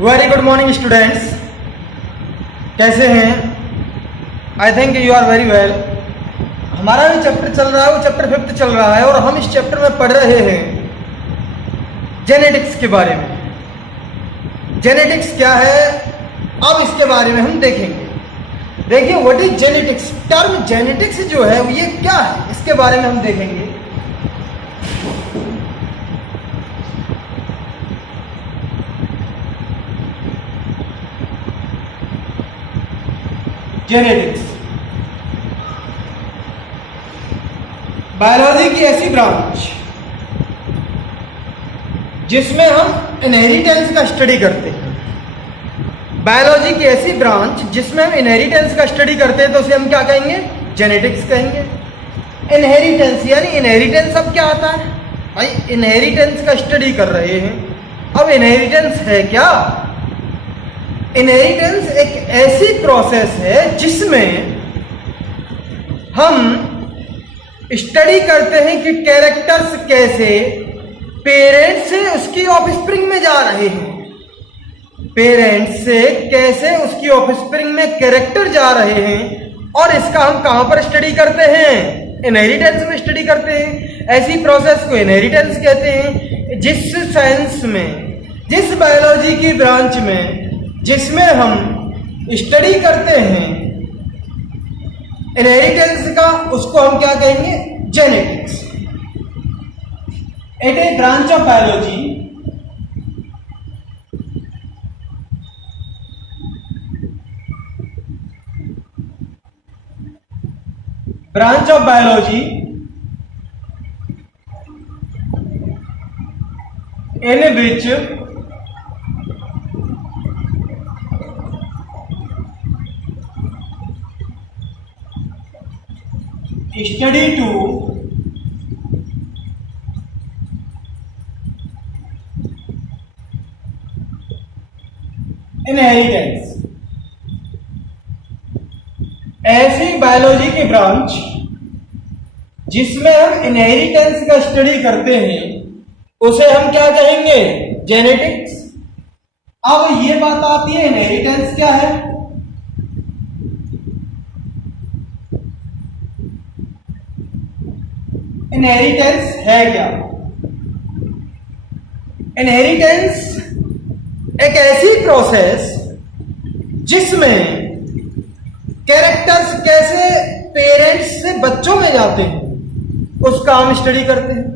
Very good morning students, कैसे हैं? I think you are very well. हमारा भी चैप्टर चल रहा है, वो चैप्टर 5 चल रहा है और हम इस चैप्टर में पढ़ रहे हैं जेनेटिक्स के बारे में। जेनेटिक्स क्या है, अब इसके बारे में हम देखेंगे। देखिए, what is genetics. Term genetics जो है ये क्या है, इसके बारे में हम देखेंगे। जेनेटिक्स बायोलॉजी की ऐसी ब्रांच जिसमें हम इनहेरिटेंस का स्टडी करते हैं। बायोलॉजी की ऐसी ब्रांच जिसमें हम इनहेरिटेंस का स्टडी करते हैं तो उसे हम क्या कहेंगे? जेनेटिक्स कहेंगे। इनहेरिटेंस यानी इनहेरिटेंस अब क्या आता है भाई? इनहेरिटेंस का स्टडी कर रहे हैं। अब इनहेरिटेंस है क्या? इनहेरिटेंस एक ऐसी प्रोसेस है जिसमें हम स्टडी करते हैं कि कैरेक्टर्स कैसे पेरेंट्स से उसकी ऑफस्प्रिंग में जा रहे हैं। पेरेंट्स से कैसे उसकी ऑफस्प्रिंग में कैरेक्टर जा रहे हैं, और इसका हम कहां पर स्टडी करते हैं? इनहेरिटेंस में स्टडी करते हैं। ऐसी प्रोसेस को इनहेरिटेंस कहते हैं। जिस साइंस में, जिस बायोलॉजी की ब्रांच में जिसमें हम स्टडी करते हैं इनहेरिटेंस का, उसको हम क्या कहेंगे? Genetics. It is branch of biology in which study to inheritance. ऐसी बायोलॉजी की ब्रांच जिसमें हम इनहेरिटेंस का स्टडी करते हैं उसे हम क्या कहेंगे? जेनेटिक्स। अब ये बात आती है, इनहेरिटेंस क्या है? इनहेरिटेंस है क्या? इनहेरिटेंस एक ऐसी प्रोसेस जिसमें कैरेक्टर्स कैसे पेरेंट्स से बच्चों में जाते हैं, उसका हम स्टडी करते हैं।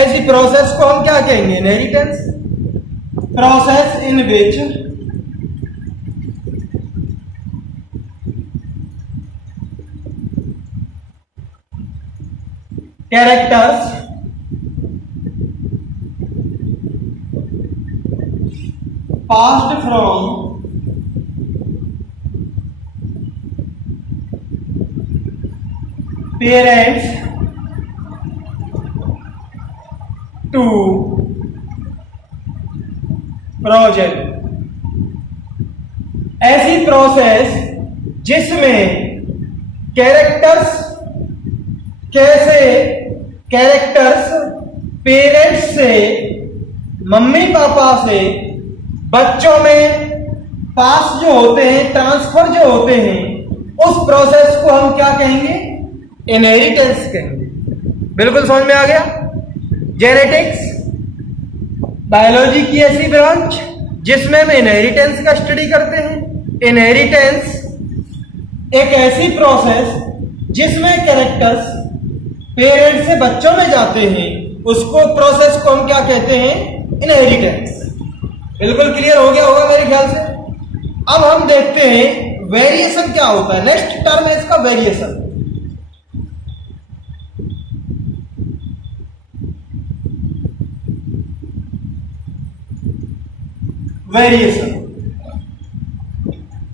ऐसी प्रोसेस को हम क्या कहेंगे? Inheritance. Process in which characters passed from parents to progeny। ऐसी प्रोसेस जिसमें कैरेक्टर्स पेरेंट्स से, मम्मी पापा से बच्चों में पास जो होते हैं, ट्रांसफर जो होते हैं, उस प्रोसेस को हम क्या कहेंगे? इनहेरिटेंस कहेंगे। बिल्कुल समझ में आ गया? जेनेटिक्स बायोलॉजी की ऐसी ब्रांच जिसमें हम इनहेरिटेंस का स्टडी करते हैं। इनहेरिटेंस एक ऐसी प्रोसेस जिसमें कैरेक्टर्स पेरेंट्स से बच्चों में जाते हैं, उसको प्रोसेस को हम क्या कहते हैं? इनहेरिटेंस। बिल्कुल क्लियर हो गया होगा मेरे ख्याल से। अब हम देखते हैं वेरिएशन क्या होता है। नेक्स्ट टर्म है इसका वेरिएशन। वेरिएशन,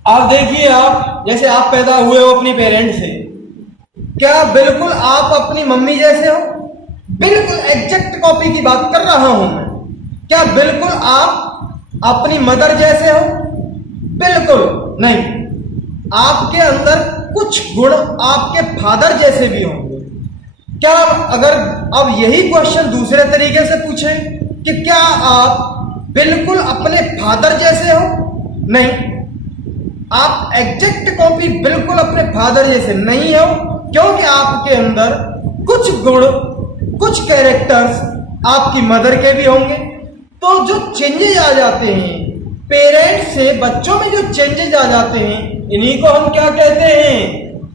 आप देखिए, आप जैसे आप पैदा हुए हो अपनी पेरेंट से, क्या बिल्कुल आप अपनी मम्मी जैसे हो? बिल्कुल एग्जैक्ट कॉपी की बात कर रहा हूं मैं। क्या बिल्कुल आप अपनी मदर जैसे हो? बिल्कुल नहीं। आपके अंदर कुछ गुण आपके फादर जैसे भी होंगे। क्या अगर अब यही क्वेश्चन दूसरे तरीके से पूछें कि क्या आप बिल्कुल अपने फादर जैसे हो? नहीं, आप एग्जैक्ट कॉपी बिल्कुल अपने फादर जैसे नहीं हो, क्योंकि आपके अंदर कुछ गुण, कुछ कैरेक्टर्स आपकी मदर के भी होंगे। तो जो चेंजेस आ जाते हैं पेरेंट्स से बच्चों में, जो चेंजेस आ जाते हैं, इन्हीं को हम क्या कहते हैं?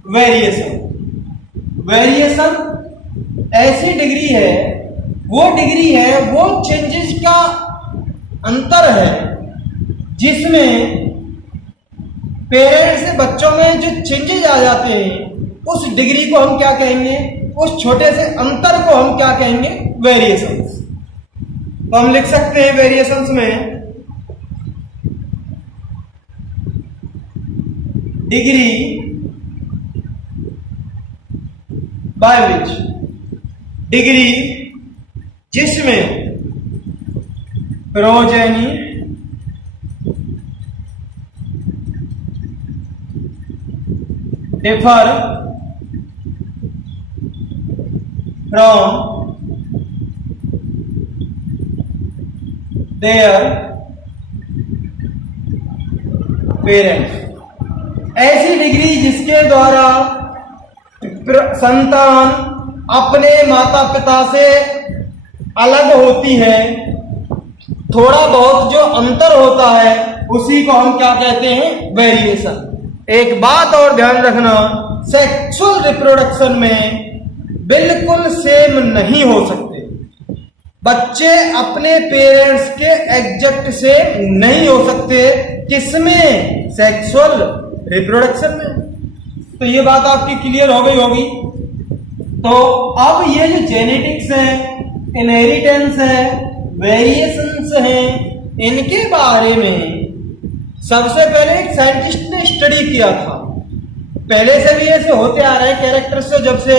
वेरिएशन। वेरिएशन ऐसी डिग्री है, वो चेंजेस का अंतर है जिसमें पेरेंट्स से बच्चों में जो चेंजेस आ जाते हैं उस डिग्री को हम क्या कहेंगे? उस छोटे से अंतर को हम क्या कहेंगे? वेरिएशंस। तो हम लिख सकते हैं वेरिएशंस में डिग्री बाय विच, डिग्री जिसमें progeny differ from their parents. ऐसी डिग्री जिसके द्वारा संतान अपने माता पिता से अलग होती है, थोड़ा बहुत जो अंतर होता है उसी को हम क्या कहते हैं? वेरिएशन। एक बात और ध्यान रखना, सेक्सुअल रिप्रोडक्शन में बिल्कुल सेम नहीं हो सकते। बच्चे अपने पेरेंट्स के एग्जैक्ट सेम नहीं हो सकते। किसमें? सेक्सुअल रिप्रोडक्शन में। तो ये बात आपकी क्लियर हो गई होगी। तो अब ये जो जेनेटिक्स है, इनहेरिटेंस है, वेरिएशंस हैं, इनके बारे में सबसे पहले एक साइंटिस्ट ने स्टडी किया था। पहले से भी ऐसे होते आ रहे हैं कैरेक्टर्स, से जब से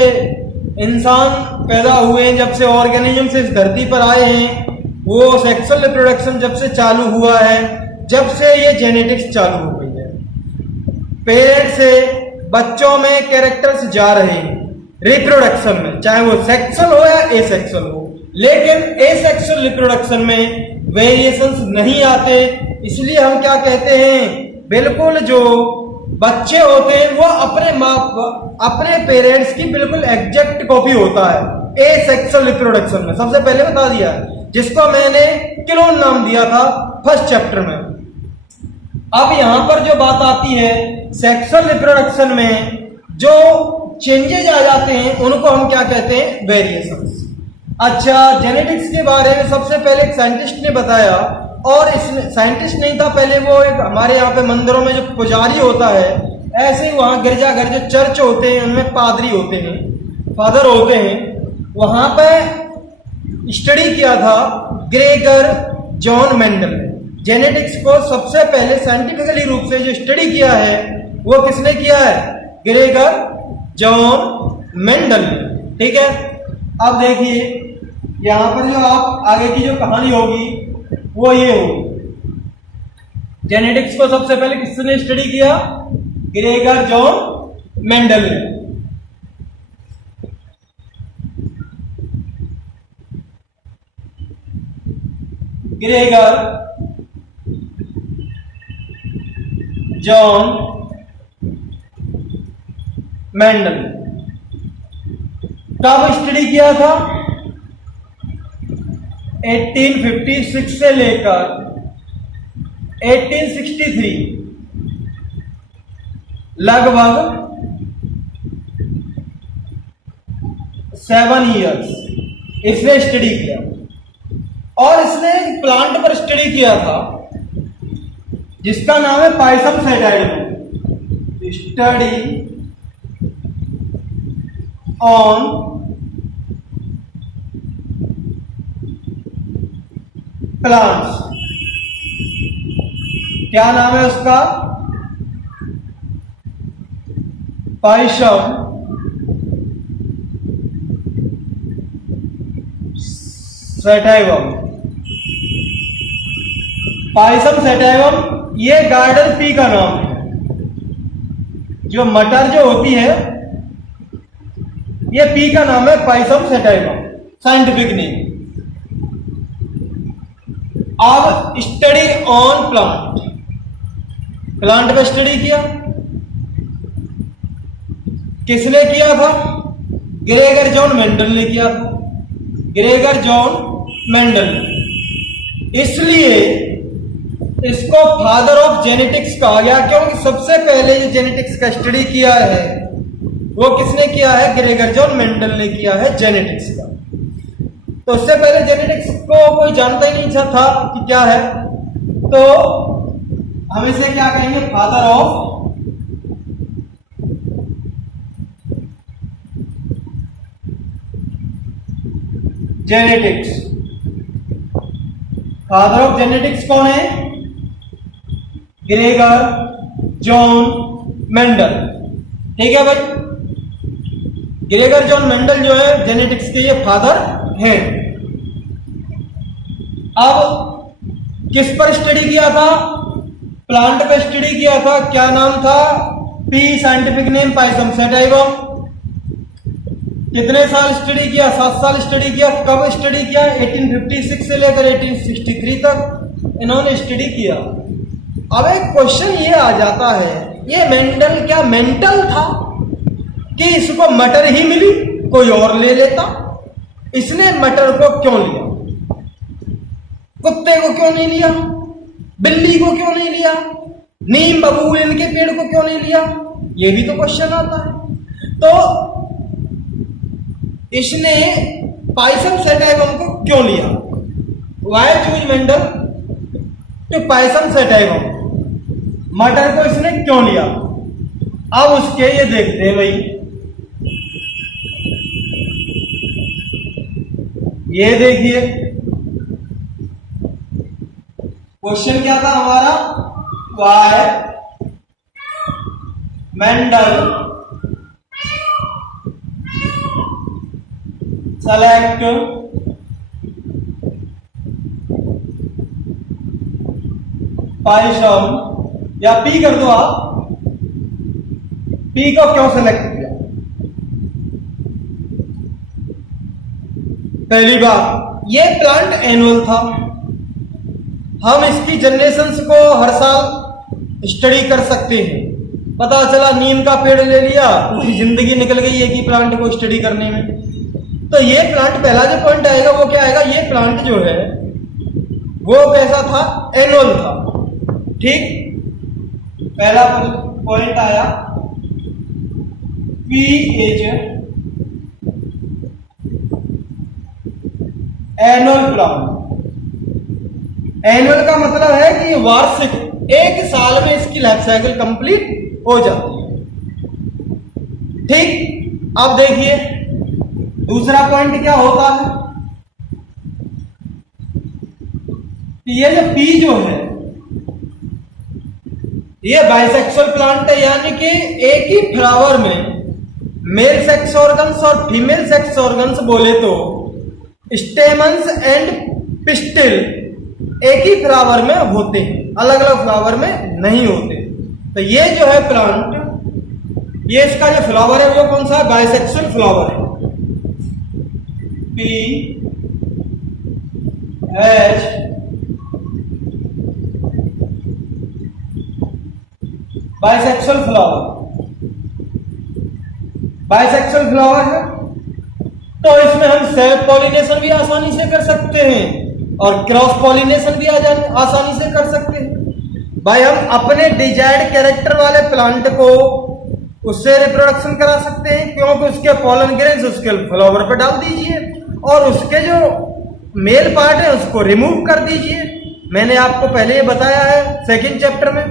इंसान पैदा हुए हैं, जब से ऑर्गेनिज्म से इस धरती पर आए हैं, वो सेक्सुअल रिप्रोडक्शन जब से चालू हुआ है, जब से ये जेनेटिक्स चालू हो गई है, पेरेंट्स से बच्चों में कैरेक्टर्स जा रहे हैं रिप्रोडक्शन में, चाहे वो सेक्सुअल हो या एसेक्सुअल हो। लेकिन एसेक्सुअल रिप्रोडक्शन में वेरिएशंस नहीं आते। इसलिए हम क्या कहते हैं? बिल्कुल जो बच्चे होते हैं वो अपने पेरेंट्स की बिल्कुल एग्जैक्ट कॉपी होता है एसेक्सुअल रिप्रोडक्शन में। सबसे पहले बता दिया, जिसको मैंने क्लोन नाम दिया था फर्स्ट चैप्टर में। अब यहां पर जो बात आती है सेक्सुअल रिप्रोडक्शन में जो चेंजेज आ जाते हैं उनको हम क्या कहते हैं? वेरिएशंस। अच्छा, जेनेटिक्स के बारे में सबसे पहले एक साइंटिस्ट ने बताया, और इसने साइंटिस्ट नहीं था पहले, वो एक हमारे यहाँ पे मंदिरों में जो पुजारी होता है, ऐसे ही वहां गिरजाघर जो चर्च होते हैं उनमें पादरी होते हैं, फादर होते हैं, वहां पे स्टडी किया था ग्रेगर जॉन मेंडल ने। जेनेटिक्स को सबसे पहले साइंटिफिकली रूप से जो स्टडी किया है वो किसने किया है? ग्रेगर जॉन मेंडल ने। ठीक है, अब देखिए यहां पर जो आप आगे की जो कहानी होगी वो ये होगी। जेनेटिक्स को सबसे पहले किसने स्टडी किया? ग्रेगर जॉन मेंडल ने। ग्रेगर जॉन मेंडल कब स्टडी किया था? 1856 से लेकर 1863, लगभग 7 इयर्स इसने स्टडी किया। और इसने एक प्लांट पर स्टडी किया था जिसका नाम है पाइसम सेटाइडम। स्टडी ऑन प्लांट्स, क्या नाम है उसका? Pisum sativum. पाइसम सेटाइवम ये गार्डन पी का नाम है। जो मटर जो होती है ये पी का नाम है, पाइसम सेटाइवम साइंटिफिक नेम। अब स्टडी ऑन प्लांट, प्लांट पे स्टडी किया। किसने किया था? ग्रेगर जॉन मेंडल ने किया था, ग्रेगर जॉन मेंडल। इसलिए इसको फादर ऑफ जेनेटिक्स कहा गया, क्योंकि सबसे पहले जो जेनेटिक्स का स्टडी किया है वो किसने किया है? ग्रेगर जॉन मेंडल ने किया है जेनेटिक्स का। तो उससे पहले जेनेटिक्स को कोई जानता ही नहीं था कि क्या है, तो हम इसे क्या कहेंगे? Father of genetics. Father of genetics कौन है? Gregor John Mendel. ठीक है भाई, ग्रेगर जॉन मेंडल जो है जेनेटिक्स के ये फादर हैं। अब किस पर स्टडी किया था? प्लांट पे स्टडी किया था। क्या नाम था? Pea scientific name Pisum sativum. कितने साल स्टडी किया? 7 साल स्टडी किया। कब स्टडी किया? 1856 से लेकर 1863 तक इन्होंने स्टडी किया। अब एक क्वेश्चन ये आ जाता है, ये मेंडल क्या मेंटल था कि इसको मटर ही मिली, कोई और ले लेता? इसने मटर को क्यों लिया? कुत्ते को क्यों नहीं लिया? बिल्ली को क्यों नहीं लिया? नीम बबूल इनके पेड़ को क्यों नहीं लिया? ये भी तो क्वेश्चन आता है। तो इसने पाइसम सैटाइवम को क्यों लिया? Why choose Mendel to Pisum sativum? मटर को इसने क्यों लिया? अब उसके ये देखते हैं भाई, ये देखिए क्वेश्चन क्या था हमारा? वाई मेंडल सेलेक्ट पाइसम, या पी कर दो आप, पी को क्यों सेलेक्ट किया? पहली बात, ये प्लांट एनुअल था। हम इसकी जनरेशंस को हर साल स्टडी कर सकते हैं। पता चला नीम का पेड़ ले लिया, पूरी जिंदगी निकल गई एक ही प्लांट को स्टडी करने में। तो ये प्लांट, पहला जो पॉइंट आएगा वो क्या आएगा? ये प्लांट जो है वो कैसा था? एनुअल था। ठीक, पहला पॉइंट आया, P is annual plant. Annual का मतलब है कि वार्षिक, एक साल में इसकी लाइफ साइकिल कंप्लीट हो जाती है। ठीक, अब देखिए दूसरा पॉइंट क्या होता है कि ये जो पी जो है ये बाइसेक्सुअल प्लांट है, यानी कि एक ही फ्लावर में मेल सेक्स ऑर्गन्स और फीमेल सेक्स ऑर्गन्स बोले तो स्टेमन्स एंड पिस्टिल एक ही फ्लावर में होते हैं, अलग अलग फ्लावर में नहीं होते। तो ये जो है प्लांट, ये इसका जो फ्लावर है वो कौन सा है? बाइसेक्सुअल फ्लावर है। P H bisexual flower, bisexual flower है। तो इसमें हम सेल्फ पॉलिनेशन भी आसानी से कर सकते हैं और क्रॉस पॉलिनेशन भी आसानी से कर सकते हैं। भाई हम अपने डिजायर्ड कैरेक्टर वाले प्लांट को उससे रिप्रोडक्शन करा सकते हैं, क्योंकि उसके पॉलन ग्रेन्स उसके फ्लावर पर डाल दीजिए और उसके जो मेल पार्ट है उसको रिमूव कर दीजिए। मैंने आपको पहले ये बताया है सेकंड चैप्टर में।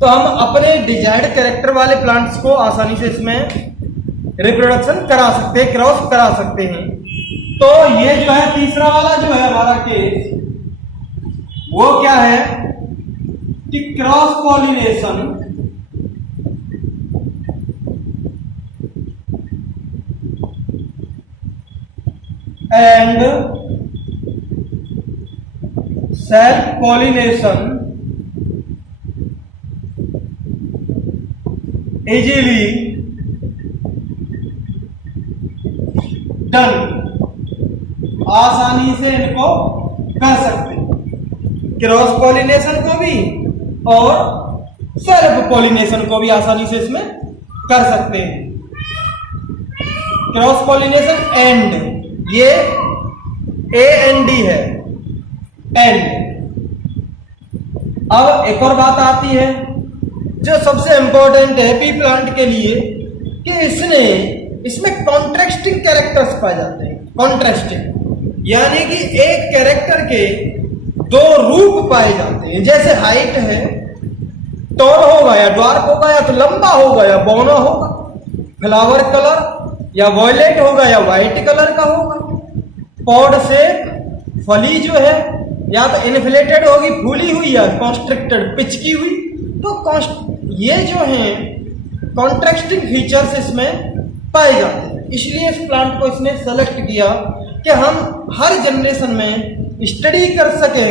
तो हम अपने डिजायर्ड कैरेक्टर वाले प्लांट्स को आसानी से इसमें रिप्रोडक्शन करा सकते हैं, क्रॉस करा सकते हैं। तो ये जो है तीसरा वाला जो है हमारा केस, वो क्या है कि cross pollination and self pollination easily done, आसानी से इनको कर सकते हैं। क्रॉस पॉलिनेशन को भी और सेल्फ पॉलिनेशन को भी आसानी से इसमें कर सकते हैं। क्रॉस पॉलिनेशन एंड, ये AND है, एंड। अब एक और बात आती है जो सबसे इंपॉर्टेंट है पी प्लांट के लिए, कि इसमें कॉन्ट्रास्टिंग कैरेक्टर्स पाए जाते हैं। कॉन्ट्रास्टिंग यानी कि एक कैरेक्टर के दो रूप पाए जाते हैं। जैसे हाइट है, टॉल होगा या ड्वार्फ होगा, या तो लंबा होगा या बौना होगा। फ्लावर कलर या वॉयलेट होगा या व्हाइट कलर का होगा। पॉड शेप, फली जो है या तो इन्फ्लेटेड होगी, फूली हुई, या कॉन्स्ट्रिक्टेड, पिचकी हुई। तो ये जो है कॉन्ट्रास्टिंग फीचर्स इसमें पाए जाते हैं। इसलिए इस प्लांट को इसने सेलेक्ट किया कि हम हर जनरेशन में स्टडी कर सकें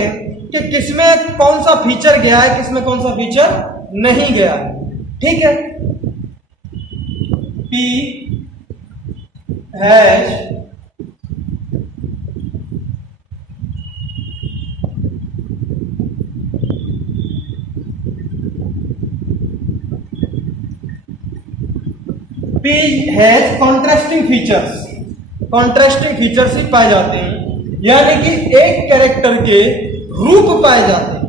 कि किसमें कौन सा फीचर गया है, किसमें कौन सा फीचर नहीं गया है। ठीक है, P has contrasting features. Contrasting features ही पाए जाते हैं, यानी कि एक कैरेक्टर के रूप पाए जाते हैं।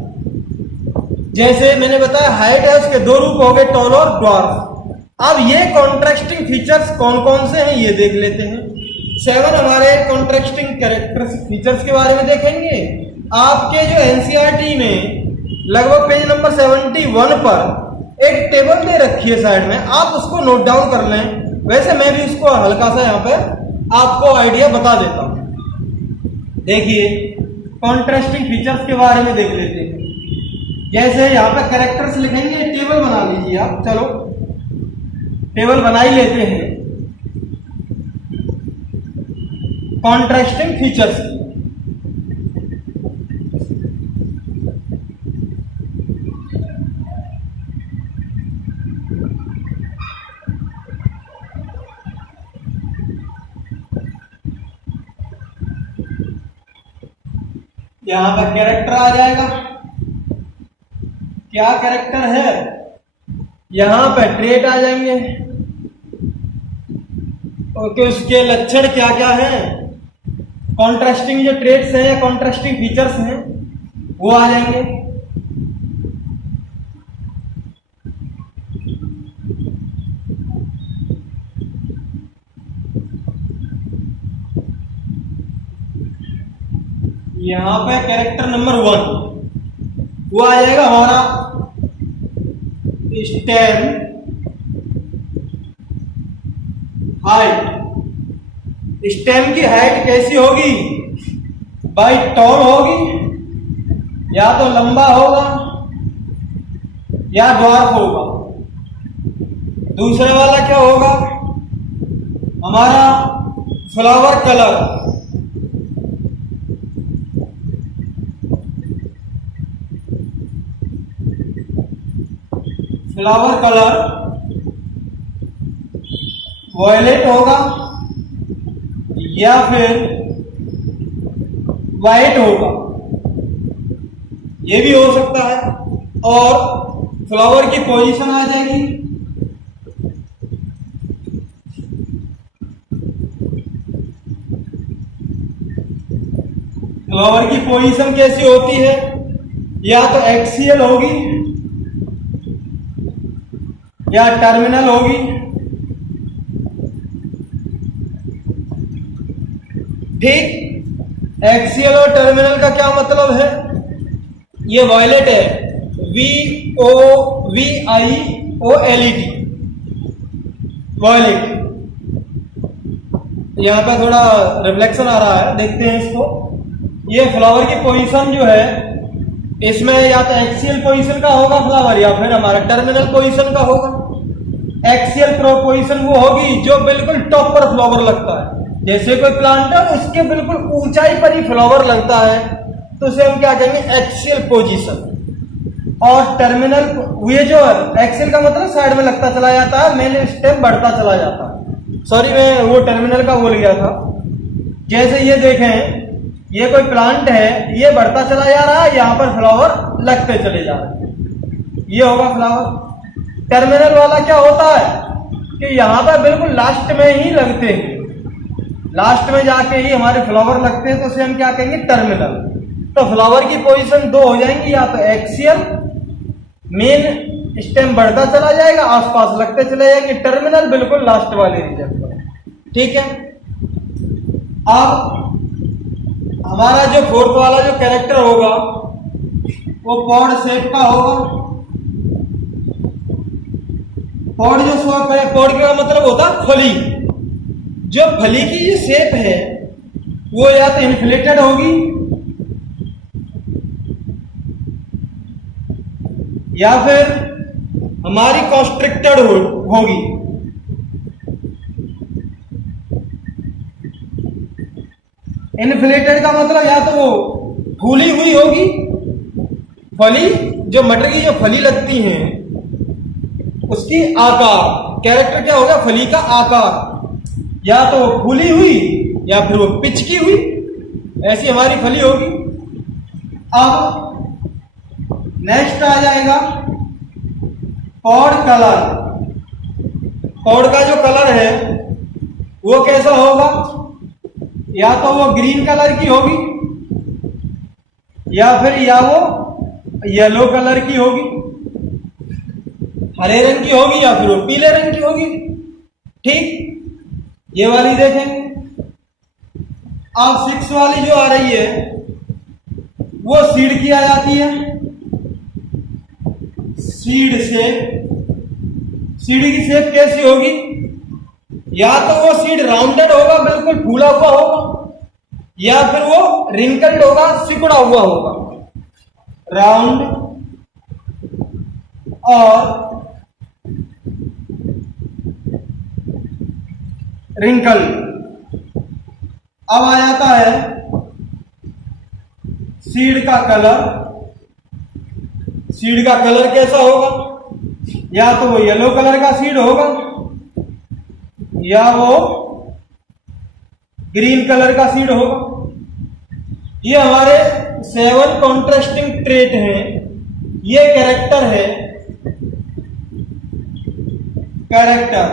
जैसे मैंने बताया हाइट है, उसके दो रूप हो गए, टॉल और ड्वार्फ। अब ये कॉन्ट्रास्टिंग फीचर्स कौन कौन से हैं ये देख लेते हैं। 7 हमारे कॉन्ट्रास्टिंग कैरेक्टर्स फीचर्स के बारे में देखेंगे। आपके जो एनसीईआरटी में लगभग पेज नंबर 71 पर एक टेबल दे रखी है साइड में, आप उसको नोट डाउन कर लें। वैसे मैं भी उसको हल्का सा यहाँ पे आपको आइडिया बता देता हूं। देखिए, कॉन्ट्रास्टिंग फीचर्स के बारे में देख लेते हैं। जैसे यहाँ पे कैरेक्टर्स लिखेंगे, टेबल बना लीजिए आप। चलो टेबल बना ही लेते हैं कॉन्ट्रास्टिंग फीचर्स की। यहां पर कैरेक्टर आ जाएगा। क्या कैरेक्टर है, यहां पर ट्रेट आ जाएंगे। ओके, उसके लक्षण क्या क्या है, कॉन्ट्रास्टिंग जो ट्रेट्स हैं या कॉन्ट्रास्टिंग फीचर्स हैं वो आ जाएंगे। यहां पे कैरेक्टर नंबर 1 वो आ जाएगा हमारा स्टेम हाइट। स्टेम की हाइट कैसी होगी भाई, टॉल होगी, या तो लंबा होगा या ड्वार्फ होगा। दूसरे वाला क्या होगा हमारा flower colour. Flower colour violet होगा या फिर वाइट होगा, ये भी हो सकता है। और फ्लावर की पोजीशन आ जाएगी, फ्लावर की पोजीशन कैसी होती है, या तो एक्सियल होगी या टर्मिनल होगी। ठीक, एक्सियल और टर्मिनल का क्या मतलब है, ये वॉयलेट है, VOILET वॉयलेट। यहां पे थोड़ा रिफ्लेक्शन आ रहा है, देखते हैं इसको। ये फ्लावर की पोजीशन जो है इसमें या तो एक्सियल पोजीशन का होगा फ्लावर, या फिर हमारा टर्मिनल पोजीशन का होगा। एक्सियल पोजीशन वो होगी जो बिल्कुल टॉप पर फ्लावर लगता है। जैसे कोई प्लांट है उसके बिल्कुल ऊंचाई पर ही फ्लावर लगता है, तो उसे हम क्या कहेंगे, एक्सियल पोजीशन। और टर्मिनल, ये जो है एक्सियल का मतलब साइड में लगता चला जाता है, मेन स्टेम बढ़ता चला जाता है। सॉरी, मैं वो टर्मिनल का बोल गया था। जैसे ये देखें, ये कोई प्लांट है, ये बढ़ता चला जा रहा है, यहाँ पर फ्लावर लगते चले जा रहे हैं। ये होगा फ्लावर। टर्मिनल वाला क्या होता है कि यहाँ पर बिल्कुल लास्ट में ही लगते हैं, लास्ट में जाके ही हमारे फ्लावर लगते हैं, तो उसे हम क्या कहेंगे, टर्मिनल। तो फ्लावर की पोजीशन दो हो जाएंगी, या तो एक्सियल, मेन स्टेम बढ़ता चला जाएगा, आसपास लगते चले जाएंगे, टर्मिनल बिल्कुल लास्ट वाले रीजन पर। ठीक है। अब हमारा जो फोर्थ वाला जो कैरेक्टर होगा वो पॉड शेप का होगा। पॉड जो शेप है, पॉड का मतलब होता है फली। जो फली की जो शेप है वो या तो इन्फ्लेटेड होगी या फिर हमारी कॉन्स्ट्रिक्टेड होगी। इन्फ्लेटेड का मतलब या तो वो फूली हुई होगी, फली जो मटर की जो फली लगती हैं उसकी आकार, कैरेक्टर क्या होगा, फली का आकार, या तो वो फूली हुई या फिर वो पिचकी हुई, ऐसी हमारी फली होगी। अब नेक्स्ट आ जाएगा पॉड कलर। पॉड का जो कलर है वो कैसा होगा, या तो वो ग्रीन कलर की होगी या फिर या वो येलो कलर की होगी, हरे रंग की होगी या फिर वो पीले रंग की होगी। ठीक, ये वाली देखें। अब 6 वाली जो आ रही है वो सीड की आ जाती है। सीड से, सीड की शेप कैसी होगी, या तो वो सीड राउंडेड होगा, बिल्कुल फूला हुआ होगा, या फिर वो रिंकल्ड होगा, सिकुड़ा हुआ होगा। राउंड और रिंकल। अब आ जाता है सीड का कलर। सीड का कलर कैसा होगा, या तो वो येलो कलर का सीड होगा या वो ग्रीन कलर का सीड होगा। ये हमारे 7 कॉन्ट्रास्टिंग ट्रेट हैं, ये कैरेक्टर है, कैरेक्टर,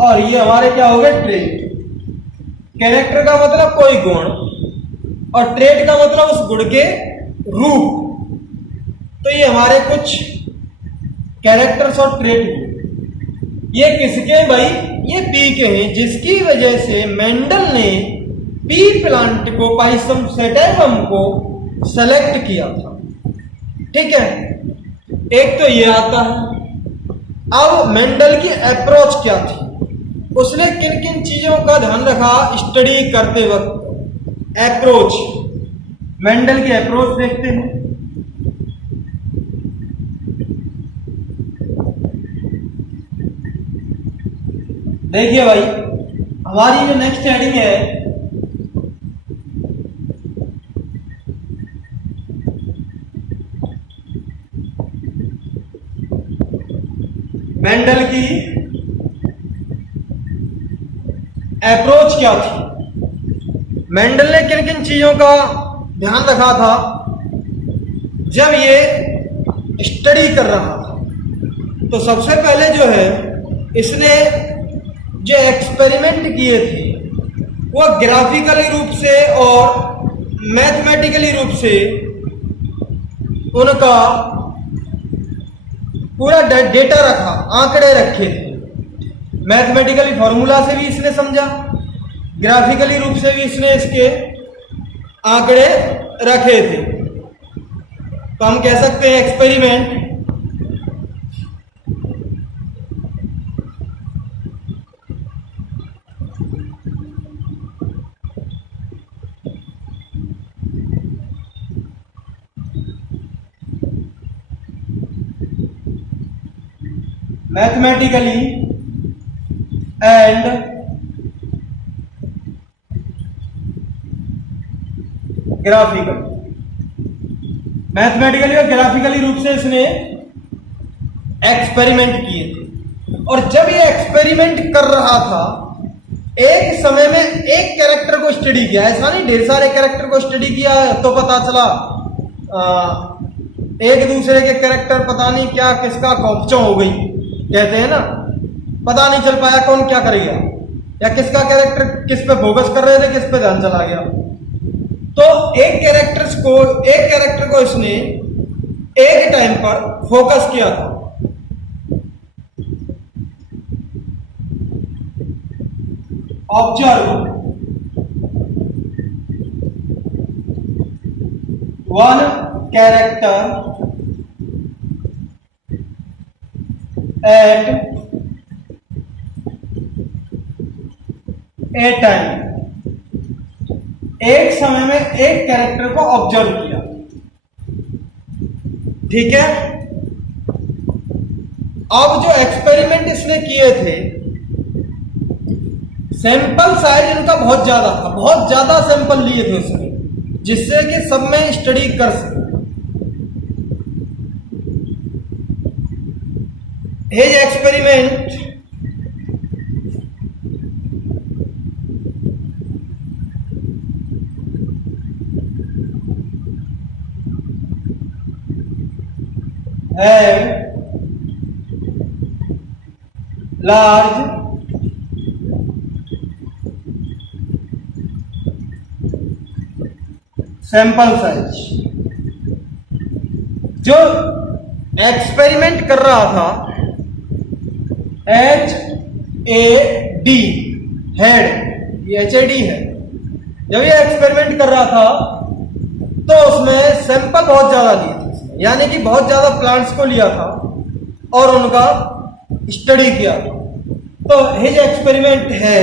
और ये हमारे क्या हो गए, ट्रेट। कैरेक्टर का मतलब कोई गुण और ट्रेट का मतलब उस गुण के रूप। तो ये हमारे कुछ कैरेक्टर्स और ट्रेट हैं। ये किसके भाई, ये पी के हैं, जिसकी वजह से मेंडल ने पी प्लांट को, पाइसम सेटेबम को सेलेक्ट किया था। ठीक है, एक तो ये आता है। अब मेंडल की अप्रोच क्या थी, उसने किन किन चीजों का ध्यान रखा स्टडी करते वक्त। अप्रोच, मेंडल की अप्रोच देखते हैं। देखिए भाई, हमारी जो नेक्स्ट हेडिंग है मेंडल की अप्रोच क्या थी। मेंडल ने किन किन चीजों का ध्यान रखा था जब ये स्टडी कर रहा था। तो सबसे पहले जो है, इसने जो एक्सपेरिमेंट किए थे वो ग्राफिकली रूप से और मैथमेटिकली रूप से उनका पूरा डेटा रखा, आंकड़े रखे थे। मैथमेटिकली फॉर्मूला से भी इसने समझा, ग्राफिकली रूप से भी इसने इसके आंकड़े रखे थे। तो हम कह सकते हैं experiment mathematically and graphical, mathematically और ग्राफिकली रूप से इसने एक्सपेरिमेंट किए थे। और जब ये एक्सपेरिमेंट कर रहा था, एक समय में एक कैरेक्टर को स्टडी किया, ऐसा नहीं ढेर सारे कैरेक्टर को स्टडी किया तो पता चला एक दूसरे के कैरेक्टर पता नहीं क्या किसका कॉपचों हो गई, कहते हैं ना, पता नहीं चल पाया कौन क्या करेगा, या किसका कैरेक्टर किस पे फोकस कर रहे थे, किस पे ध्यान चला गया। तो एक कैरेक्टर को इसने एक टाइम पर फोकस किया था। ऑब्जर्व वन कैरेक्टर एट ए टाइम। एक समय में एक कैरेक्टर को ऑब्जर्व किया, ठीक है। अब जो एक्सपेरिमेंट इसने किए थे, सैंपल साइज इनका बहुत ज्यादा था, बहुत ज्यादा सैंपल लिए थे उसने, जिससे कि सब में स्टडी कर सके। His experiment have large sample size. जो एक्सपेरिमेंट कर रहा था HAD हेड, ये HAD है, जब ये एक्सपेरिमेंट कर रहा था तो उसमें सैंपल बहुत ज्यादा लिए थे, यानी कि बहुत ज्यादा प्लांट्स को लिया था और उनका स्टडी किया था। तो हिज एक्सपेरिमेंट है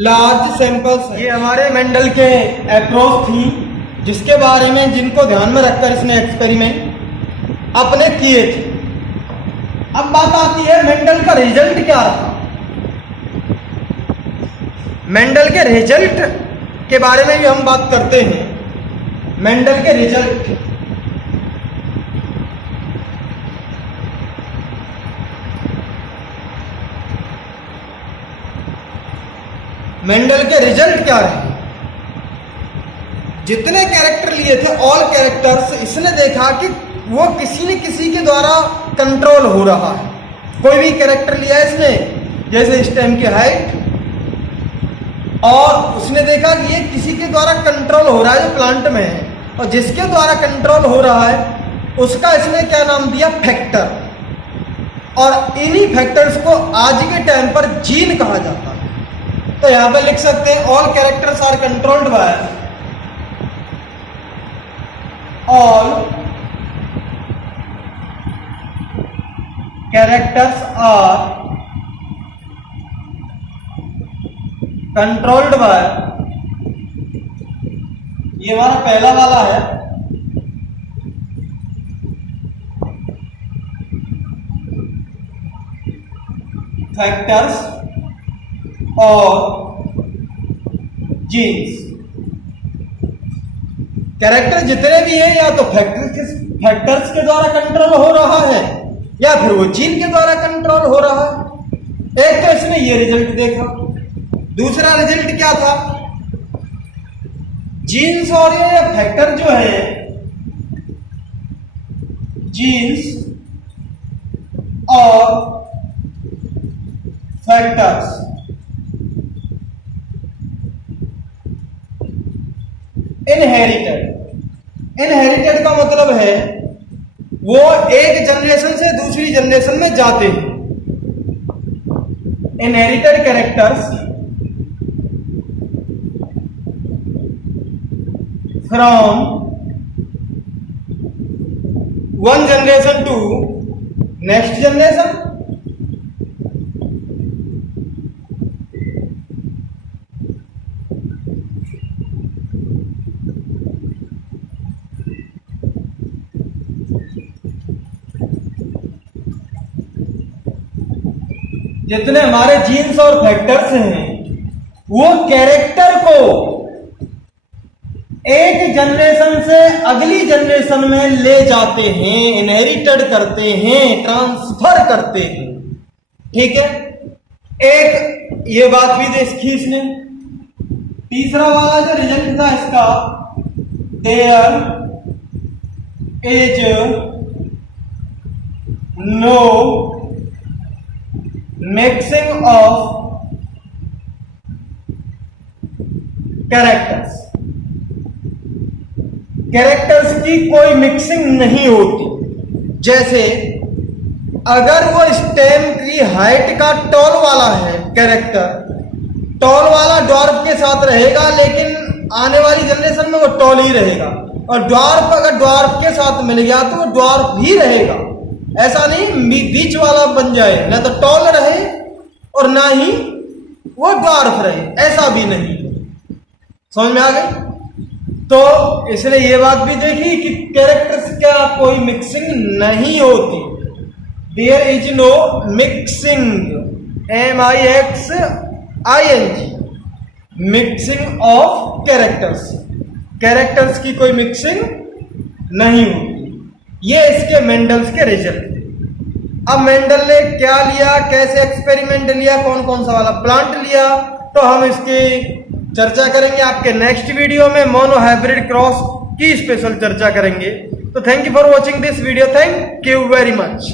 लार्ज सैंपल्स। ये हमारे मेंडल के अप्रोच थी, जिसके बारे में जिनको ध्यान में रखकर इसने एक्सपेरिमेंट अपने किए थे। अब बात आती है मेंडल का रिजल्ट क्या रहा। मेंडल के रिजल्ट के बारे में भी हम बात करते हैं। मेंडल के रिजल्ट, मेंडल के रिजल्ट क्या रहे। जितने कैरेक्टर लिए थे, ऑल कैरेक्टर्स, इसने देखा कि वो किसी न किसी के द्वारा कंट्रोल हो रहा है। कोई भी कैरेक्टर लिया इसने, जैसे स्टेम की हाइट, और उसने देखा कि ये किसी के द्वारा कंट्रोल हो रहा है जो प्लांट में है, और जिसके द्वारा कंट्रोल हो रहा है उसका इसने क्या नाम दिया, फैक्टर। और इन्हीं फैक्टर्स को आज के टाइम पर जीन कहा जाता है। तो यहां पे लिख सकते हैं all characters are controlled by, all characters are controlled by, ये हमारा पहला वाला है, फैक्टर्स और जीन्स। कैरेक्टर जितने भी हैं, या तो फैक्टर्स के द्वारा कंट्रोल हो रहा है, या फिर वो जीन के द्वारा कंट्रोल हो रहा है। एक तो इसने ये रिजल्ट देखा। दूसरा रिजल्ट क्या था, जीन्स और ये फैक्टर जो है, जीन्स और फैक्टर्स इनहेरिटेड। इनहेरिटेड का मतलब है वो एक जनरेशन से दूसरी जनरेशन में जाते हैं। Inherited characters from one generation to next generation. जितने हमारे जीन्स और फैक्टर्स हैं, वो कैरेक्टर को एक जनरेशन से अगली जनरेशन में ले जाते हैं, इनहेरिटेड करते हैं, ट्रांसफर करते हैं। ठीक है, एक ये बात भी देखी इसने। तीसरा वाला जो रिजल्ट था इसका, there is no mixing of characters. Characters की कोई मिक्सिंग नहीं होती। जैसे अगर वो स्टेम की हाइट का टॉल वाला है कैरेक्टर, टॉल वाला ड्वार्फ के साथ रहेगा, लेकिन आने वाली जनरेशन में वो टॉल ही रहेगा। और ड्वार्फ अगर ड्वार्फ के साथ मिल गया तो वो ड्वार्फ ही रहेगा। ऐसा नहीं बीच वाला बन जाए, ना तो टॉल रहे और ना ही वो ड्वार्फ रहे, ऐसा भी नहीं। समझ में आ गई? तो इसलिए ये बात भी देखी कि कैरेक्टर्स क्या कोई मिक्सिंग नहीं होती। There is no mixing, MIXING, mixing of characters. Characters की कोई मिक्सिंग नहीं होती। ये इसके मेंडल्स के रिजल्ट थे। अब मेंडल ने क्या लिया, कैसे एक्सपेरिमेंट लिया, कौन कौन सा वाला प्लांट लिया, तो हम इसकी चर्चा करेंगे आपके नेक्स्ट वीडियो में। मोनो हाइब्रिड क्रॉस की स्पेशल चर्चा करेंगे। तो thank you for watching this video. Thank you very much.